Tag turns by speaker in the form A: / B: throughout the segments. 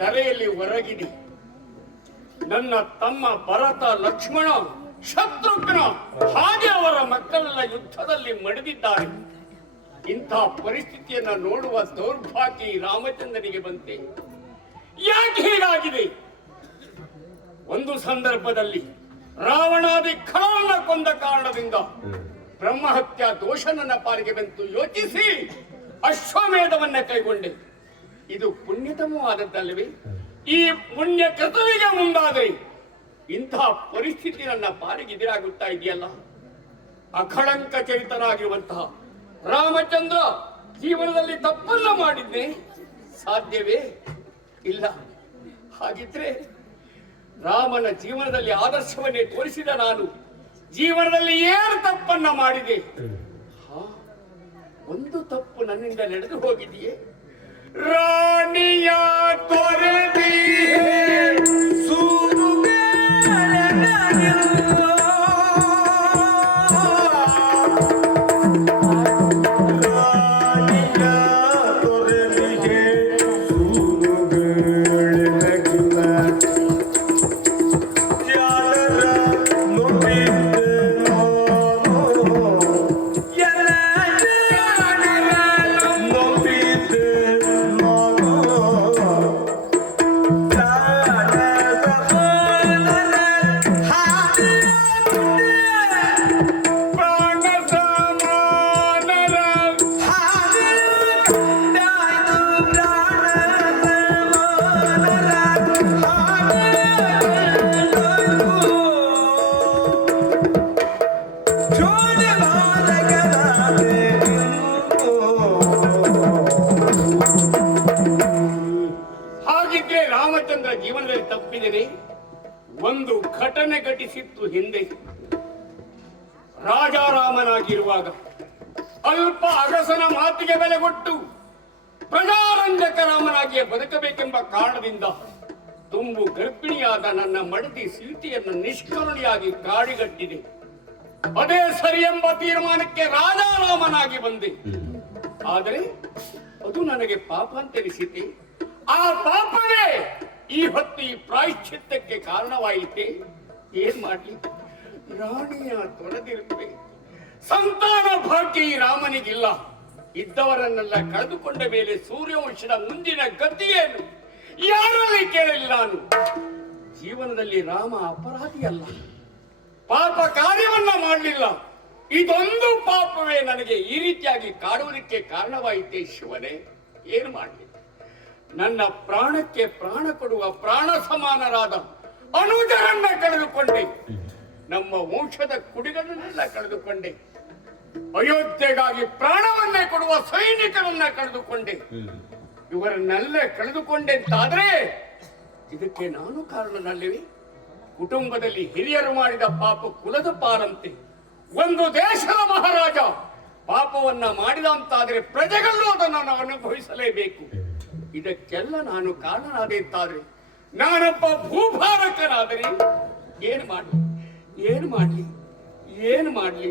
A: ಹೊರಗಿಡಿ ಹೊರಗಿದೆ ನನ್ನ ತಮ್ಮ ಭರತ ಲಕ್ಷ್ಮಣ ಶತ್ರುಘ್ನ ಹಾಗೆ ಅವರ ಮಕ್ಕಳೆಲ್ಲ ಯುದ್ಧದಲ್ಲಿ ಮಡಿದಿದ್ದಾರೆ. ಇಂಥ ಪರಿಸ್ಥಿತಿಯನ್ನ ನೋಡುವ ದೌರ್ಭಾಗ್ಯ ರಾಮಚಂದ್ರನಿಗೆ ಬಂತೆ. ಯಾಕೆ ಹೀಗಾಗಿದೆ? ಒಂದು ಸಂದರ್ಭದಲ್ಲಿ ರಾವಣಾದಿ ಖಳವನ್ನ ಕೊಂದ ಕಾರಣದಿಂದ ಬ್ರಹ್ಮಹತ್ಯಾ ದೋಷ ನನ್ನ ಪಾಲಿಗೆ ಬಂತು. ಯೋಚಿಸಿ ಅಶ್ವಮೇಧವನ್ನ ಕೈಗೊಂಡೆ. ಇದು ಪುಣ್ಯತಮವಾದದ್ದಲ್ಲವೇ? ಈ ಪುಣ್ಯ ಕೃತವಿಗೆ ಮುಂದಾದ್ರೆ ಇಂತಹ ಪರಿಸ್ಥಿತಿ ನನ್ನ ಪಾಲಿಗೆ ಎದುರಾಗುತ್ತಾ ಇದೆಯಲ್ಲ? ಅಖಳಂಕ ಚರಿತನಾಗಿರುವಂತಹ ರಾಮಚಂದ್ರ ಜೀವನದಲ್ಲಿ ತಪ್ಪನ್ನ ಮಾಡಿದ್ದೆ ಸಾಧ್ಯವೇ? ಇಲ್ಲ. ಹಾಗಿದ್ರೆ ರಾಮನ ಜೀವನದಲ್ಲಿ ಆದರ್ಶವನ್ನೇ ತೋರಿಸಿದ ನಾನು ಜೀವನದಲ್ಲಿ ಏನು ತಪ್ಪನ್ನ ಮಾಡಿದೆ? ಹಾ, ಒಂದು ತಪ್ಪು ನನ್ನಿಂದ ನಡೆದು ಹೋಗಿದೆಯೇ? ರಾಣಿಯ ತೊರೆದಿಯೇ ಪ್ರಾಣ ಹಾಗಿದ್ರೆ ರಾಮಚಂದ್ರ ಜೀವನದಲ್ಲಿ ತಪ್ಪಿದರೆ? ಒಂದು ಘಟನೆ ಘಟಿಸಿತ್ತು ಹಿಂದೆ. ರಾಜಾರಾಮನಾಗಿರುವಾಗ ಅಲ್ಪ ಅಗಸನ ಮಾತಿಗೆ ಬೆಲೆ ಕೊಟ್ಟು ಪ್ರಜಾರಂಜಕ ರಾಮನಾಗಿಯೇ ಬದುಕಬೇಕೆಂಬ ಕಾರಣದಿಂದ ತುಂಬು ಗರ್ಭಿಣಿಯಾದ ನನ್ನ ಮಡದಿ ಸೀತೆಯನ್ನು ನಿಷ್ಕರುಣಿಯಾಗಿ ಕಾಡಿಗಟ್ಟಿದೆ. ಅದೇ ಸರಿ ಎಂಬ ತೀರ್ಮಾನಕ್ಕೆ ರಾಜಾರಾಮನಾಗಿ ಬಂದೆ. ಆದರೆ ಅದು ನನಗೆ ಪಾಪ ಅಂತನಿಸಿತೆ ಆ ಪಾಪವೇ ಈ ಹೊತ್ತು ಈ ಪ್ರಾಯಶ್ಚಿತ್ತಕ್ಕೆ ಕಾರಣವಾಯಿತೆ? ಏನ್ ಮಾಡಲಿ? ರಾಣಿಯ ತೊರೆದಿರುತ್ತವೆ ಸಂತಾನ ಭಾಗ್ಯ ಈ ರಾಮನಿಗಿಲ್ಲ. ಇದ್ದವರನ್ನೆಲ್ಲ ಕಳೆದುಕೊಂಡ ಮೇಲೆ ಸೂರ್ಯವಂಶದ ಮುಂದಿನ ಗತಿಯೇನು ಯಾರಲ್ಲಿ ಕೇಳಲಿಲ್ಲ ನಾನು? ಜೀವನದಲ್ಲಿ ರಾಮ ಅಪರಾಧಿಯಲ್ಲ. ಪಾಪ ಕಾರ್ಯವನ್ನ ಮಾಡಲಿಲ್ಲ. ಇದೊಂದು ಪಾಪವೇ ನನಗೆ ಈ ರೀತಿಯಾಗಿ ಕಾಡುವುದಕ್ಕೆ ಕಾರಣವಾಯಿತೆ ಶಿವನೇ? ಏನು ಮಾಡಲಿ? ನನ್ನ ಪ್ರಾಣಕ್ಕೆ ಪ್ರಾಣ ಕೊಡುವ ಪ್ರಾಣ ಸಮಾನರಾದ ಅನುಜರನ್ನ ಕಳೆದುಕೊಂಡೆ. ನಮ್ಮ ವಂಶದ ಕುಡಿಗಳನ್ನೆಲ್ಲ ಕಳೆದುಕೊಂಡೆ. ಅಯೋಧ್ಯೆಗಾಗಿ ಪ್ರಾಣವನ್ನೇ ಕೊಡುವ ಸೈನಿಕರನ್ನ ಕಳೆದುಕೊಂಡೆ. ಇವರನ್ನೆಲ್ಲ ಕಳೆದುಕೊಂಡೆ ಅಂತಾದ್ರೆ ಇದಕ್ಕೆ ನಾನು ಕಾರಣನಲ್ಲಿವೆ? ಕುಟುಂಬದಲ್ಲಿ ಹಿರಿಯರು ಮಾಡಿದ ಪಾಪ ಕುಲದ ಪಾರಂತೆ. ಒಂದು ದೇಶದ ಮಹಾರಾಜ ಪಾಪವನ್ನ ಮಾಡಿದ ಅಂತಾದ್ರೆ ಪ್ರಜೆಗಳು ಅದನ್ನು ಅನುಭವಿಸಲೇಬೇಕು. ಇದಕ್ಕೆಲ್ಲ ನಾನು ಕಾರಣನಾದೆ ಅಂತಾದ್ರೆ ನಾನೊಬ್ಬ ಭೂಭಾರಕನಾದರೆ ಏನು ಮಾಡಲಿ? ಏನು ಮಾಡಲಿ? ಏನು ಮಾಡಲಿ?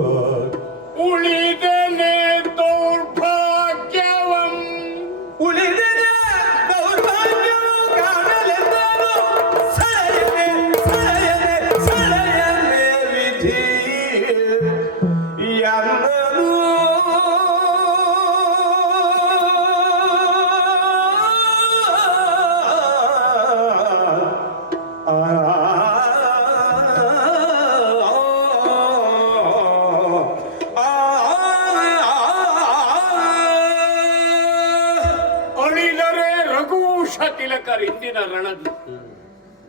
B: ಇಂದಿನ
A: ರಣದು.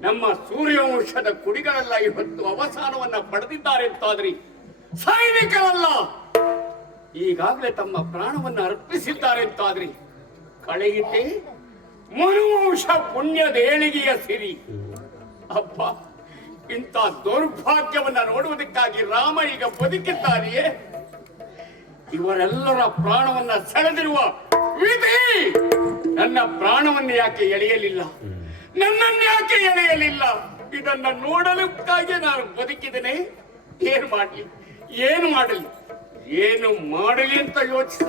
A: ನಮ್ಮ ಸೂರ್ಯವಂಶದ ಕುಡಿಗಳೆಲ್ಲ ಇವತ್ತು ಅವಸಾನವನ್ನ ಪಡೆದಿದ್ದಾರೆ ಅಂತಾದ್ರಿ ಸೈನಿಕರಲ್ಲ. ಈಗಾಗಲೇ ತಮ್ಮ ಪ್ರಾಣವನ್ನ ಅರ್ಪಿಸಿದ್ದಾರೆ ಅಂತಾದ್ರಿ ಕಳೆಯಿತೆ ಮನುವಂಶ ಪುಣ್ಯದ ಏಳಿಗೆಯ ಸಿರಿ. ಅಪ್ಪ ಇಂಥ ದೌರ್ಭಾಗ್ಯವನ್ನ ನೋಡುವುದಕ್ಕಾಗಿ ರಾಮ ಈಗ ಬದುಕಿದ್ದಾರೆಯೇ? ಇವರೆಲ್ಲರ ಪ್ರಾಣವನ್ನ ಸೆಳೆದಿರುವ ವಿಧಿ! ನನ್ನ ಪ್ರಾಣವನ್ನು ಯಾಕೆ ಎಳೆಯಲಿಲ್ಲ? ನನ್ನನ್ನು ಯಾಕೆ ಎಳೆಯಲಿಲ್ಲ? ಇದನ್ನ ನೋಡಲಿಕ್ಕಾಗಿ ನಾನು ಬದುಕಿದ್ದೇನೆ. ಏನ್ ಮಾಡಲಿ? ಏನು ಮಾಡಲಿ? ಏನು ಮಾಡಲಿ ಅಂತ ಯೋಚಿಸ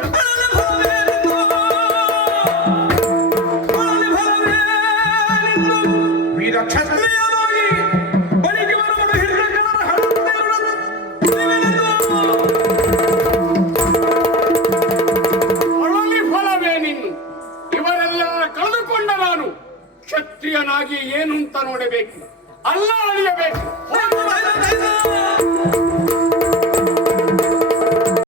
A: ನೋಡಬೇಕು. ಅಲ್ಲ ಅಳಿಯಬೇಕು.